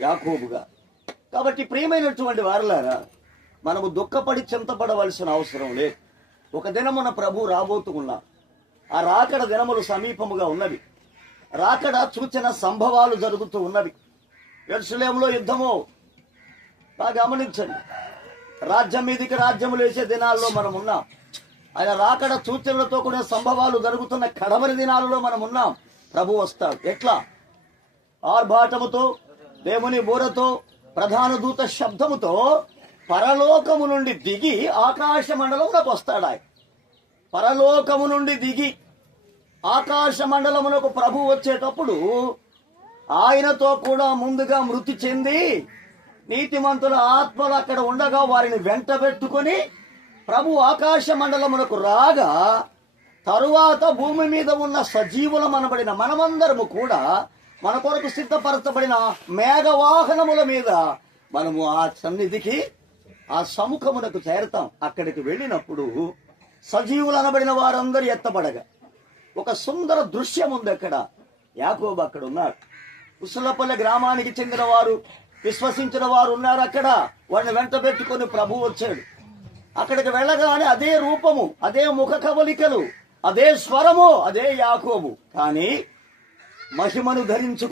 యాకోబుగా. కాబట్టి ప్రియమైనటువంటి వారలారా, మనము దుఃఖపడి చింతపడవలసిన అవసరం లేదు. ఒక దినమున ప్రభు రాబోతున్నా, ఆ రాకడ దినములు సమీపముగా ఉన్నవి. రాకడ సూచన సంభవాలు జరుగుతూ ఉన్నవి. యెరూషలేములో యుద్ధము. బాగా గమనించండి, రాజ్యం మీదికి రాజ్యములు వేసే దినాల్లో మనం ఉన్నాం. ఆయన రాకడ సూచనలతో కూడా సంభవాలు జరుగుతున్న కడవరి దినాలలో మనం ఉన్నాం. ప్రభు వస్తాడు. ఎట్లా? ఆర్భాటముతో, దేవుని బూరతో, ప్రధాన దూత శబ్దముతో పరలోకము నుండి దిగి ఆకాశ మండలమునకు వస్తాడు. ఆయన పరలోకము నుండి దిగి ఆకాశ మండలమునకు ప్రభు వచ్చేటప్పుడు ఆయనతో కూడా ముందుగా మృతి చెంది నీతిమంతుల ఆత్మలు అక్కడ ఉండగా వారిని వెంట పెట్టుకొని ప్రభు ఆకాశ మండలమునకు రాగా, తరువాత భూమి మీద ఉన్న సజీవులమనబడిన మనమందరము కూడా మన కొరకు సిద్ధపరచబడిన మేఘవాహనముల మీద మనము ఆ సన్నిధికి, ఆ సముఖమునకు చేరతాం. అక్కడికి వెళ్ళినప్పుడు సజీవులు అనబడిన వారందరూ ఎత్తబడగా ఒక సుందర దృశ్యం ఉంది. అక్కడ యాకోబు అక్కడ ఉన్నాడు. ఉసులపల్లె గ్రామానికి చెందిన వారు, విశ్వసించిన వారు ఉన్నారు అక్కడ. వాడిని వెంట పెట్టుకుని ప్రభు వచ్చాడు. అక్కడికి వెళ్ళగానే అదే రూపము, అదే ముఖ కవలికలు, అదే స్వరము, అదే యాకోబు. కానీ మహిమను ధరించు